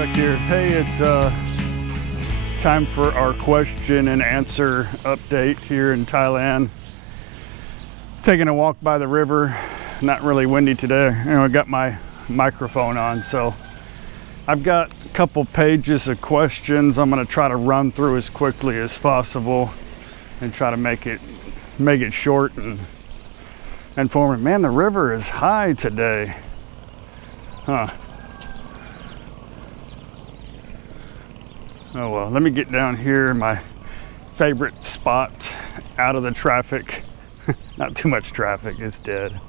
Chuck here. Hey, it's time for our question and answer update here in Thailand. Taking a walk by the river. Not really windy today. I got my microphone on, so I've got a couple pages of questions. I'm going to try to run through as quickly as possible and try to make it short and informative. Man, the river is high today. Huh. Oh well, let me get down here, my favorite spot out of the traffic. Not too much traffic, it's dead.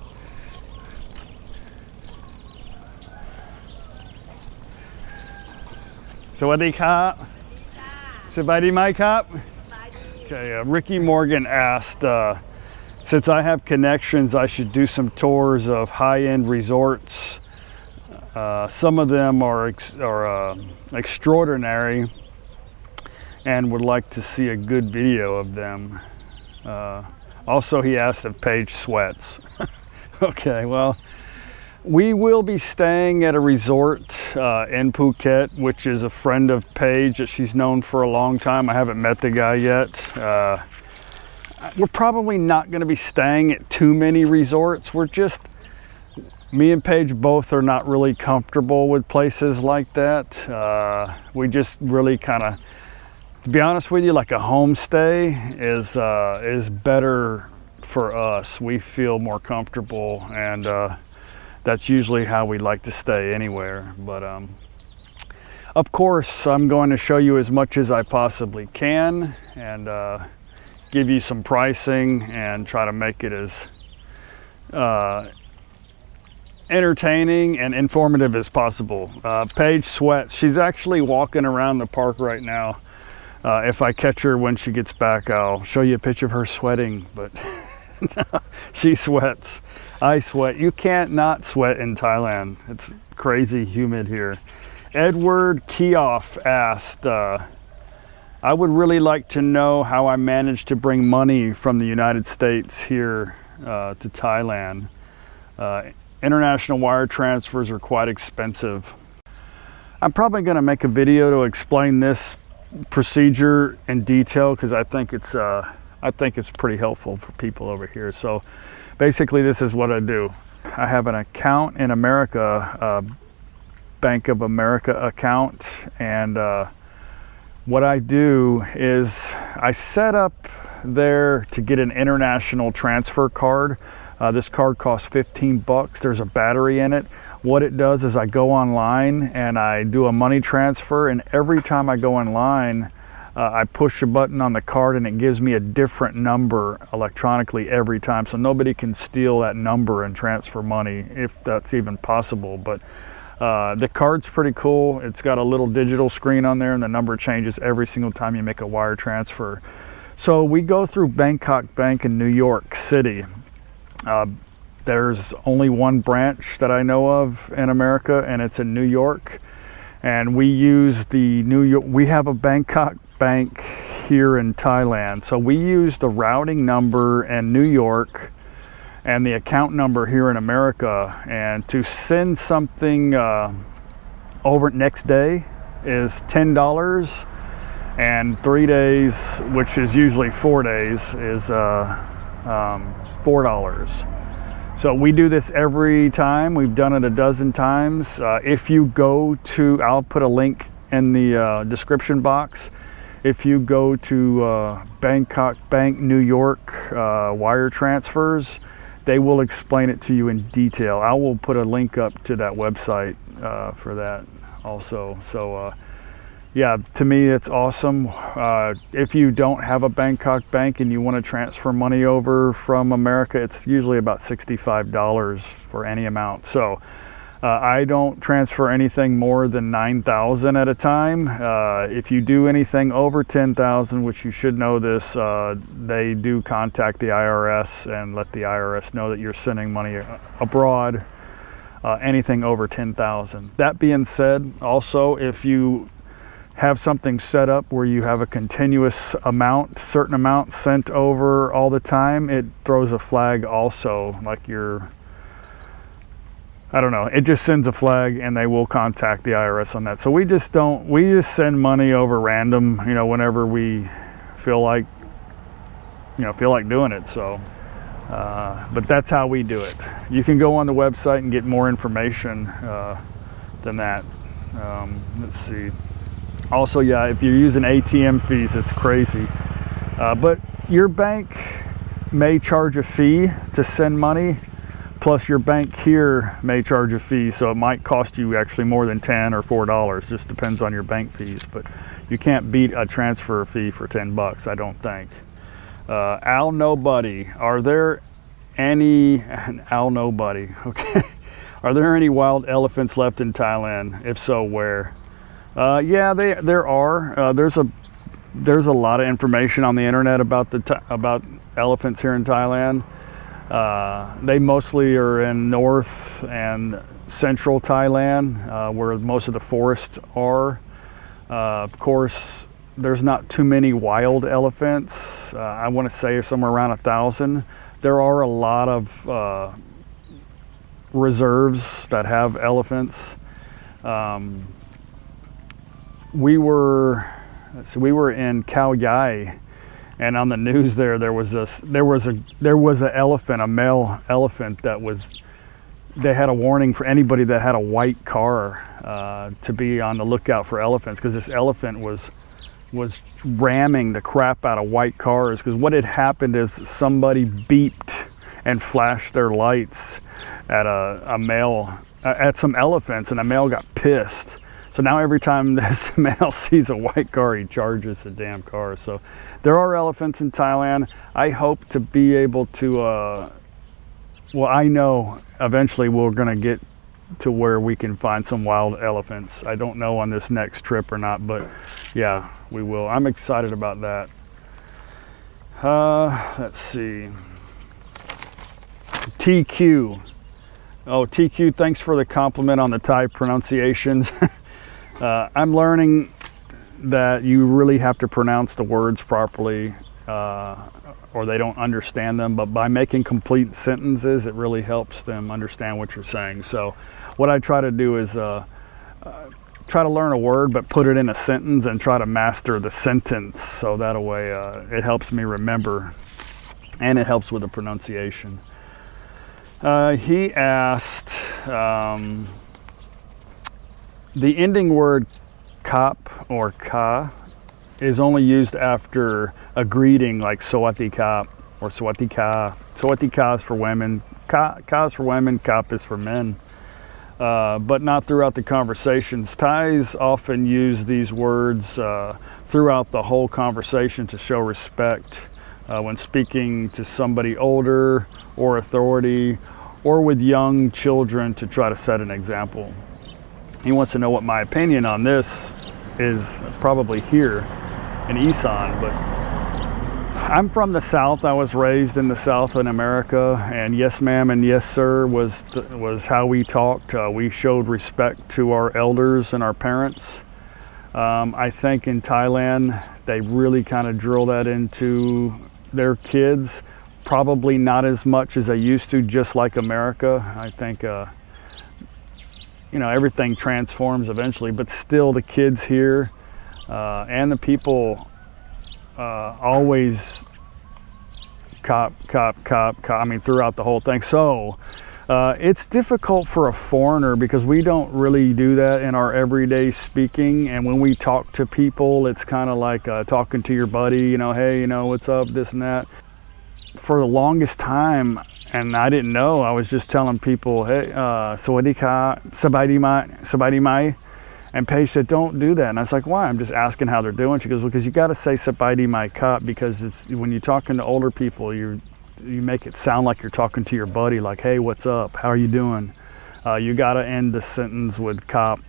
Sawadee krap. Sawadee mai krap. Okay, Ricki Morgan asked, since I have connections, I should do some tours of high-end resorts. Some of them are extraordinary, and would like to see a good video of them. Also, he asked if Paige sweats. Okay, well, we will be staying at a resort in Phuket, which is a friend of Paige that she's known for a long time. I haven't met the guy yet. We're probably not going to be staying at too many resorts. Me and Paige both are not really comfortable with places like that. We just really kind of, to be honest with you, like a homestay is better for us. We feel more comfortable, and that's usually how we like to stay anywhere. But of course, I'm going to show you as much as I possibly can and give you some pricing and try to make it as entertaining and informative as possible. Paige sweats. She's actually walking around the park right now. If I catch her when she gets back, I'll show you a picture of her sweating, but she sweats. I sweat. You can't not sweat in Thailand. It's crazy humid here. Edward Kiev asked, I would really like to know how I managed to bring money from the United States here to Thailand. International wire transfers are quite expensive. I'm probably going to make a video to explain this procedure in detail, because I think it's pretty helpful for people over here. So basically, this is what I do. I have an account in America, a Bank of America account, and what I do is I set up there to get an international transfer card. This card costs 15 bucks. There's a battery in it. What it does is I go online and I do a money transfer, and every time I go online, I push a button on the card and it gives me a different number electronically every time, so nobody can steal that number and transfer money, if that's even possible. But the card's pretty cool. It's got a little digital screen on there, and the number changes every single time you make a wire transfer. So we go through Bangkok Bank in New York City. There's only one branch that I know of in America, and it's in New York. And we use we have a Bangkok bank here in Thailand. So we use the routing number in New York and the account number here in America. And to send something over next day is $10, and 3 days, which is usually 4 days, is $4. So we do this every time. We've done it a dozen times. If you go to, I'll put a link in the description box. If you go to Bangkok Bank New York wire transfers, they will explain it to you in detail. I will put a link up to that website for that also. So yeah, to me it's awesome. If you don't have a Bangkok bank and you want to transfer money over from America, it's usually about $65 for any amount. So I don't transfer anything more than 9,000 at a time. If you do anything over 10,000, which you should know this, they do contact the IRS and let the IRS know that you're sending money abroad, anything over 10,000. That being said, also, if you have something set up where you have a continuous amount, certain amount sent over all the time, it throws a flag also, like you're I don't know, it just sends a flag and they will contact the IRS on that. So we just send money over random, you know, whenever we feel like doing it. So but that's how we do it. You can go on the website and get more information than that. Let's see. Also, yeah, if you're using ATM fees, it's crazy. But your bank may charge a fee to send money, plus your bank here may charge a fee, so it might cost you actually more than $10 or $4. Just depends on your bank fees, but you can't beat a transfer fee for $10, I don't think. Al Nobody, are there any, Al Nobody, okay. Are there any wild elephants left in Thailand? If so, where? Yeah, there are. There's a lot of information on the internet about elephants here in Thailand. They mostly are in north and central Thailand, where most of the forests are. Of course, there's not too many wild elephants. I want to say somewhere around 1,000. There are a lot of reserves that have elephants. We were in QnA, and on the news there was an elephant, a male elephant they had a warning for anybody that had a white car to be on the lookout for elephants, because this elephant was ramming the crap out of white cars. Because what had happened is somebody beeped and flashed their lights at at some elephants, and a male got pissed. So now every time this male sees a white car, he charges the damn car. So there are elephants in Thailand. I hope to be able to, well, I know eventually we're gonna get to where we can find some wild elephants. I don't know on this next trip or not, but yeah, we will. I'm excited about that. Let's see. TQ. Oh, TQ, thanks for the compliment on the Thai pronunciations. I'm learning that you really have to pronounce the words properly, or they don't understand them, but by making complete sentences, it really helps them understand what you're saying. So what I try to do is try to learn a word, but put it in a sentence and try to master the sentence, so that way it helps me remember, and it helps with the pronunciation. He asked, the ending word kap or ka is only used after a greeting like sawati kap or sawati ka. Sawati ka is for women, ka is for women, kap is for men. But not throughout the conversations. Thais often use these words throughout the whole conversation to show respect when speaking to somebody older or authority, or with young children to try to set an example. He wants to know what my opinion on this is, probably here in Isan, but I'm from the South. I was raised in the South in America, and yes ma'am and yes sir was how we talked. We showed respect to our elders and our parents. I think in Thailand they really kind of drill that into their kids, probably not as much as they used to, just like America. I think you know, everything transforms eventually, but still the kids here and the people always cop, I mean, throughout the whole thing. So it's difficult for a foreigner because we don't really do that in our everyday speaking. And when we talk to people, it's kind of like talking to your buddy, you know, hey, you know, what's up, this and that. For the longest time, and I didn't know, I was just telling people, hey, sawadee ka, sabai mai, and Paige said, don't do that. And I was like, why? I'm just asking how they're doing. She goes, well, because you got to say sabai mai ka, because it's when you're talking to older people, you make it sound like you're talking to your buddy, like, hey, what's up? How are you doing? You got to end the sentence with kop.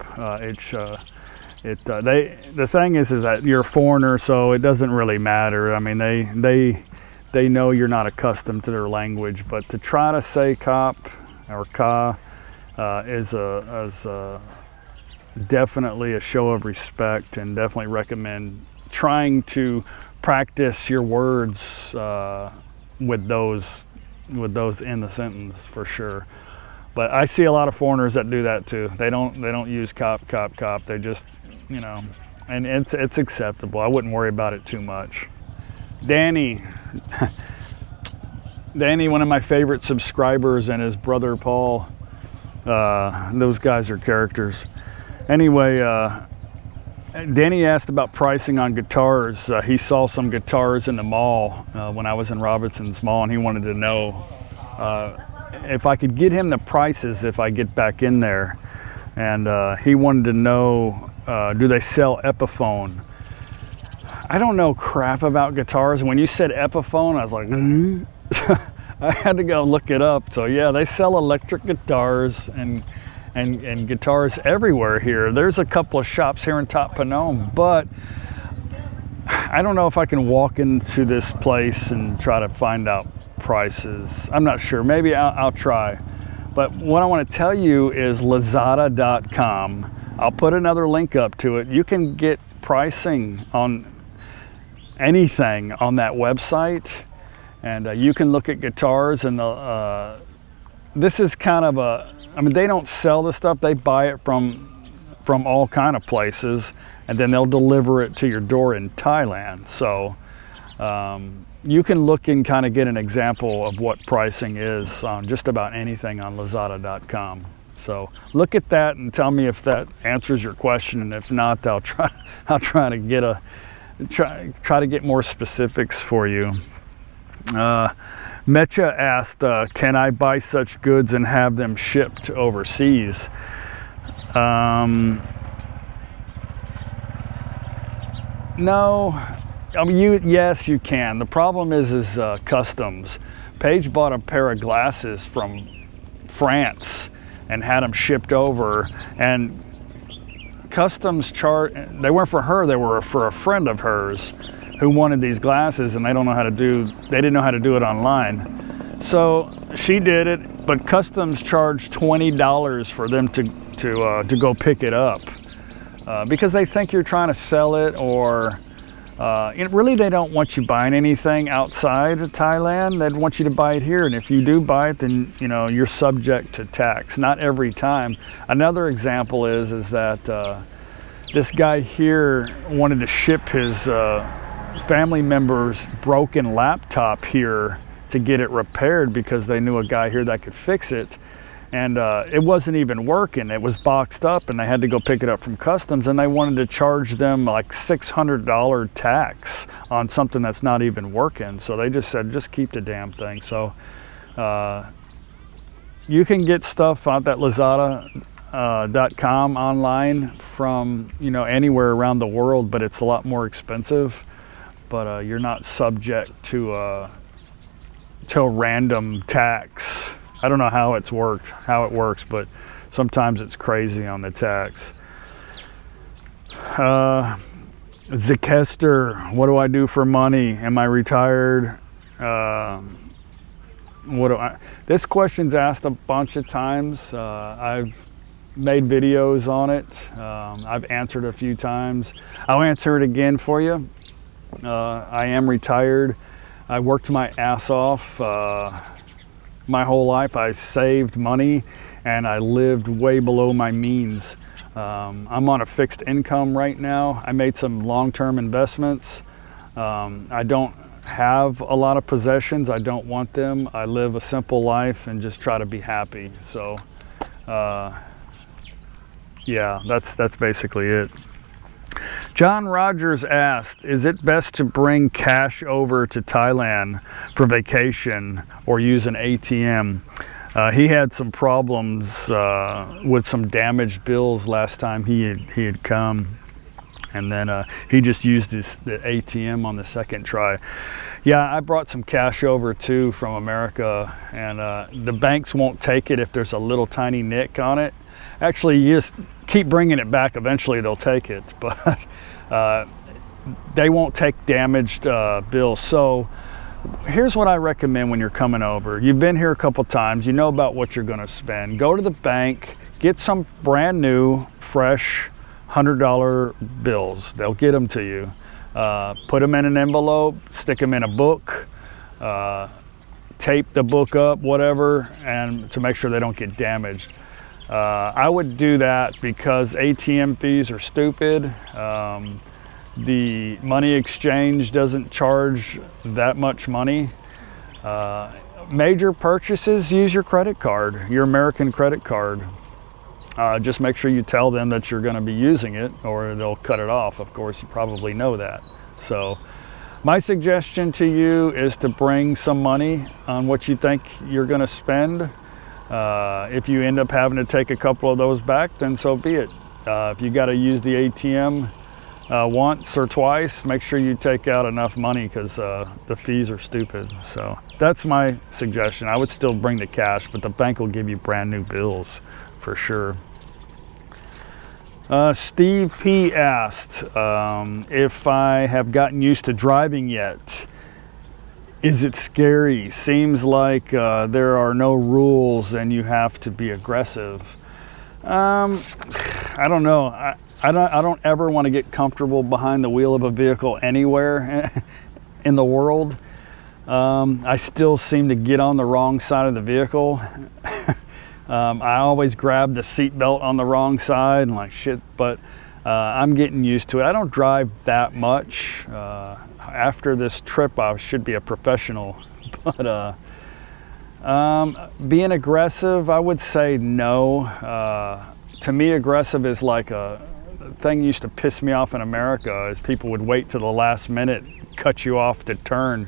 The thing is that you're a foreigner, so it doesn't really matter. I mean, they know you're not accustomed to their language, but to try to say kop or ka is definitely a show of respect, and definitely recommend trying to practice your words with those in the sentence for sure. But I see a lot of foreigners that do that too. They don't use cop. They just, you know, and it's acceptable. I wouldn't worry about it too much. Danny, one of my favorite subscribers, and his brother Paul. Those guys are characters. Anyway, Danny asked about pricing on guitars. He saw some guitars in the mall when I was in Robinson's Mall, and he wanted to know if I could get him the prices if I get back in there. And he wanted to know, do they sell Epiphone? I don't know crap about guitars. And when you said Epiphone, I was like, I had to go look it up. So yeah, they sell electric guitars and guitars everywhere here. There's a couple of shops here in Top Panome, but I don't know if I can walk into this place and try to find out prices. I'm not sure. Maybe I'll try. But what I want to tell you is Lazada.com. I'll put another link up to it. You can get pricing on anything on that website, and you can look at guitars. And this is kind of a, I mean, they don't sell this stuff. They buy it from all kind of places, and then they'll deliver it to your door in Thailand. So you can look and kind of get an example of what pricing is on just about anything on Lazada.com. So look at that and tell me if that answers your question, and if not, I'll try to get try to get more specifics for you. Mecha asked, can I buy such goods and have them shipped overseas? No. I mean, yes, you can. The problem is customs. Paige bought a pair of glasses from France and had them shipped over, and customs charge. They weren't for her. They were for a friend of hers who wanted these glasses, and they didn't know how to do it online. So she did it, but customs charged $20 for them to go pick it up because they think you're trying to sell it, or really they don't want you buying anything outside of Thailand. They'd want you to buy it here, and if you do buy it, then you know you're subject to tax. Not every time. Another example is that this guy here wanted to ship his family member's broken laptop here to get it repaired because they knew a guy here that could fix it, and it wasn't even working. It was boxed up, and they had to go pick it up from customs, and they wanted to charge them like $600 tax on something that's not even working. So they just said, just keep the damn thing. So you can get stuff on that Lazada.com online from anywhere around the world, but it's a lot more expensive. But you're not subject to a random tax. I don't know how it works, but sometimes it's crazy on the tax. Zakester, what do I do for money? Am I retired? This question's asked a bunch of times. I've made videos on it. I've answered a few times. I'll answer it again for you. I am retired. I worked my ass off my whole life. I saved money and I lived way below my means. I'm on a fixed income right now. I made some long-term investments. I don't have a lot of possessions. I don't want them. I live a simple life and just try to be happy. So yeah, that's basically it. John Rogers asked, is it best to bring cash over to Thailand for vacation or use an ATM? He had some problems with some damaged bills last time he had come, and then he just used the ATM on the second try. Yeah, I brought some cash over too from America, and the banks won't take it if there's a little tiny nick on it. Actually, you just keep bringing it back. Eventually they'll take it, but they won't take damaged bills. So here's what I recommend when you're coming over. You've been here a couple times. You know about what you're going to spend. Go to the bank, get some brand new, fresh $100 bills. They'll get them to you. Put them in an envelope, stick them in a book. tape the book up, whatever, and to make sure they don't get damaged. I would do that because ATM fees are stupid. The money exchange doesn't charge that much money. Major purchases, use your credit card, your American credit card. Just make sure you tell them that you're going to be using it, or they'll cut it off. Of course, you probably know that. So my suggestion to you is to bring some money on what you think you're going to spend. If you end up having to take a couple of those back, then so be it. If you got to use the ATM once or twice, make sure you take out enough money, because the fees are stupid. So that's my suggestion. I would still bring the cash, but the bank will give you brand new bills for sure. Steve P asked if I have gotten used to driving yet. Is it scary? Seems like there are no rules and you have to be aggressive. I don't know. I don't ever want to get comfortable behind the wheel of a vehicle anywhere in the world. I still seem to get on the wrong side of the vehicle. I always grab the seat belt on the wrong side and like shit, but I'm getting used to it. I don't drive that much. After this trip, I should be a professional, but being aggressive, I would say no. To me, aggressive is like a thing used to piss me off in America, is people would wait till the last minute, cut you off to turn,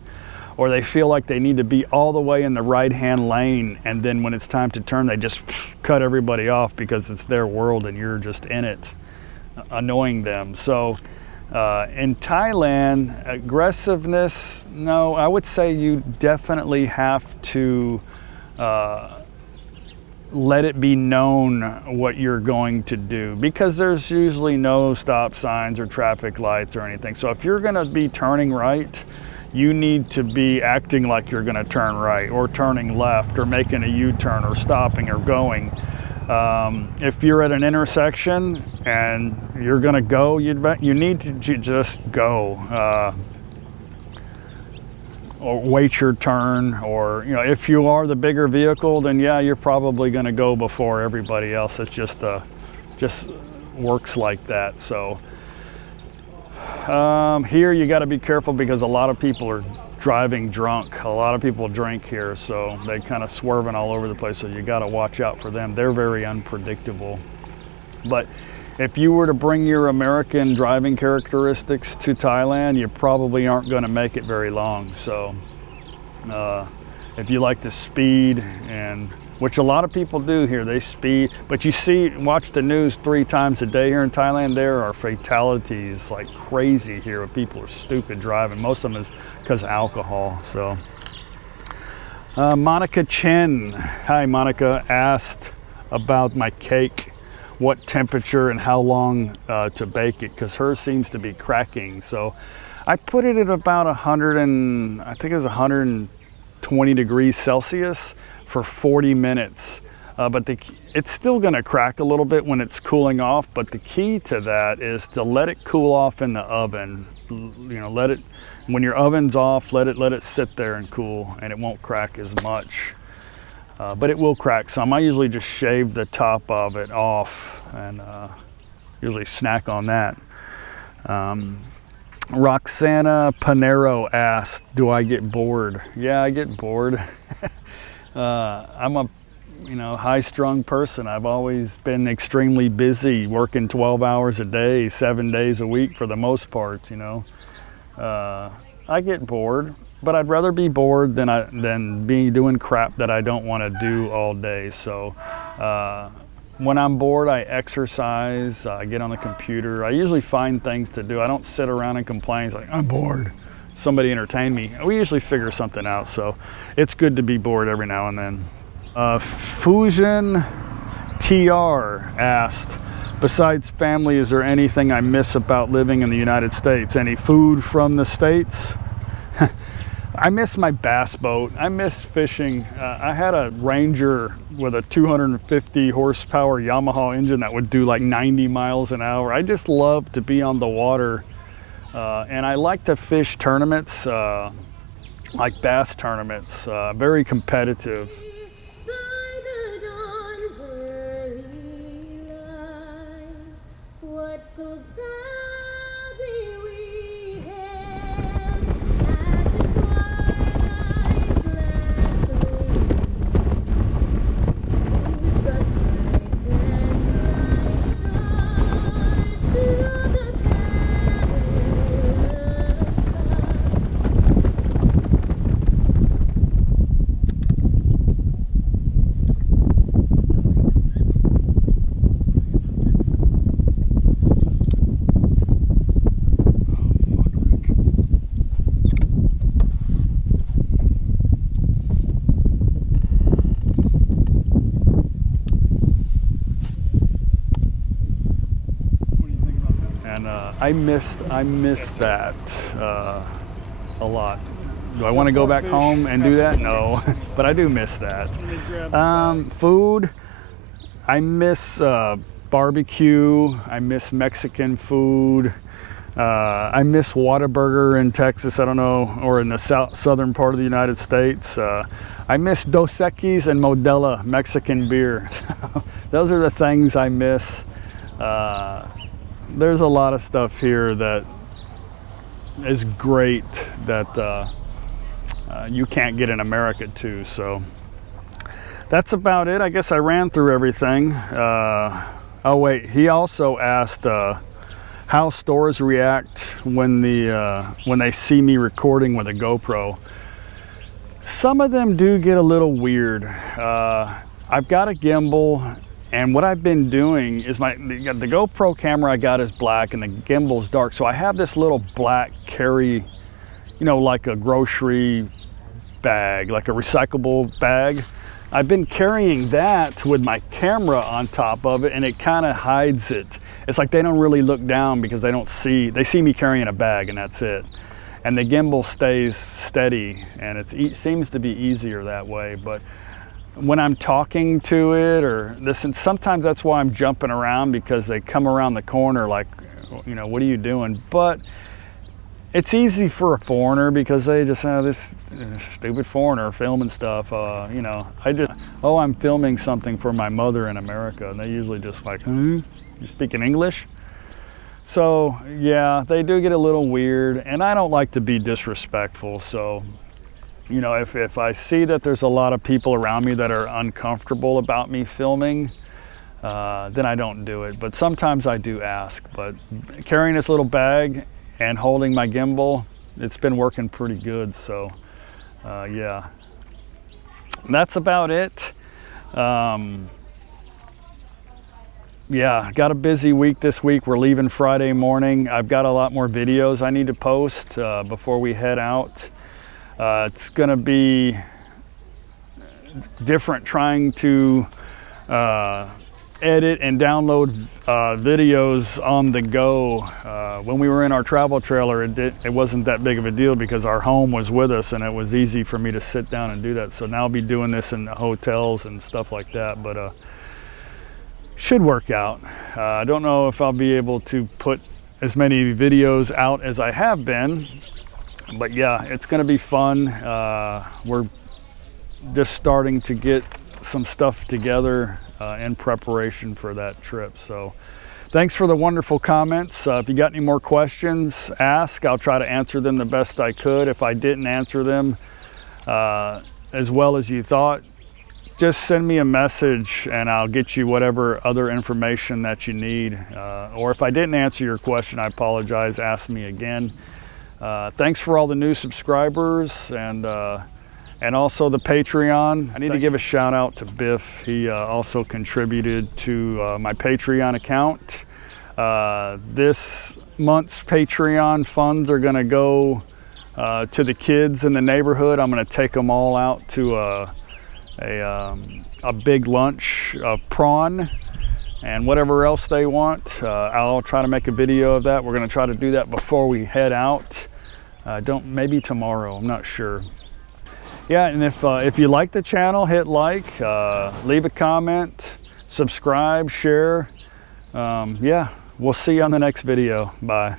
or they feel like they need to be all the way in the right-hand lane, and then when it's time to turn, they just cut everybody off because it's their world and you're just in it, annoying them. So in Thailand, aggressiveness, no, I would say you definitely have to let it be known what you're going to do, because there's usually no stop signs or traffic lights or anything. So if you're going to be turning right, you need to be acting like you're going to turn right, or turning left, or making a U-turn, or stopping, or going. If you're at an intersection and you're going to go, you need to just go, or wait your turn, or, you know, if you are the bigger vehicle, then yeah, you're probably going to go before everybody else. It's just works like that. So here you got to be careful, because a lot of people are driving drunk. A lot of people drink here, so they kind of swerving all over the place, so you got to watch out for them. They're very unpredictable. But if you were to bring your American driving characteristics to Thailand, you probably aren't going to make it very long. So if you like to speed, and which a lot of people do here, they speed, but you watch the news 3 times a day here in Thailand. There are fatalities like crazy here where people are stupid driving. Most of them is because of alcohol. So Monica Chen, hi Monica, asked about my cake, what temperature and how long to bake it, because hers seems to be cracking. So I put it at about 120 degrees Celsius for 40 minutes. But it's still going to crack a little bit when it's cooling off, but the key to that is to let it cool off in the oven. You know, when your oven's off, let it sit there and cool, and it won't crack as much. But it will crack some. I usually just shave the top of it off and usually snack on that. Roxana Panero asked, do I get bored? Yeah, I get bored. I'm a high-strung person. I've always been extremely busy, working 12 hours a day, 7 days a week for the most part, you know. I get bored, but I'd rather be bored than be doing crap that I don't want to do all day. So when I'm bored, I exercise, I get on the computer. I usually find things to do. I don't sit around and complain like, I'm bored. Somebody entertain me. We usually figure something out, so it's good to be bored every now and then. Fusion TR asked, besides family, is there anything I miss about living in the United States? Any food from the States? I miss my bass boat. I miss fishing. I had a Ranger with a 250 horsepower Yamaha engine that would do like 90 miles an hour. I just love to be on the water. And I like to fish tournaments. like bass tournaments, very competitive. I missed that a lot. Do I want to go back home and do that? No, but I do miss that. Food, I miss barbecue. I miss Mexican food. I miss Whataburger in Texas. I don't know, or in the southern part of the United States. I miss Dos Equis and Modelo Mexican beer. Those are the things I miss. There's a lot of stuff here that is great that you can't get in America too. So that's about it. I guess I ran through everything. Oh wait, he also asked how stores react when they see me recording with a GoPro. Some of them do get a little weird. I've got a gimbal. And what I've been doing is the GoPro camera I got is black and the gimbal's dark. So I have this little black carry, you know, like a grocery bag, like a recyclable bag. I've been carrying that with my camera on top of it, and it kind of hides it. It's like they don't really look down because they see me carrying a bag, and that's it. And the gimbal stays steady, and it seems to be easier that way. But when I'm talking to it or listen, sometimes that's why I'm jumping around, because they come around the corner like, you know, what are you doing? But it's easy for a foreigner because they just have this stupid foreigner filming stuff. You know, I'm filming something for my mother in America, and they usually just like, you speaking English? So yeah, they do get a little weird, and I don't like to be disrespectful. So, you know, if I see that there's a lot of people around me that are uncomfortable about me filming, then I don't do it. But sometimes I do ask. But carrying this little bag and holding my gimbal, it's been working pretty good. So yeah, that's about it. Yeah, got a busy week this week. We're leaving Friday morning. I've got a lot more videos I need to post before we head out. It's going to be different trying to edit and download videos on the go. When we were in our travel trailer, it wasn't that big of a deal because our home was with us, and it was easy for me to sit down and do that. So now I'll be doing this in hotels and stuff like that, but should work out. I don't know if I'll be able to put as many videos out as I have been, but yeah, it's going to be fun. We're just starting to get some stuff together in preparation for that trip. So thanks for the wonderful comments. If you got any more questions, ask. I'll try to answer them the best I could. If I didn't answer them as well as you thought, just send me a message and I'll get you whatever other information that you need. Or if I didn't answer your question, I apologize. Ask me again. Thanks for all the new subscribers and also the Patreon. I need to give a shout out to Biff. He also contributed to my Patreon account. This month's Patreon funds are going to go to the kids in the neighborhood. I'm going to take them all out to a big lunch of prawn and whatever else they want. I'll try to make a video of that. We're going to try to do that before we head out. Maybe tomorrow, I'm not sure. Yeah, and if you like the channel, hit like, leave a comment, subscribe, share. Yeah, we'll see you on the next video. Bye.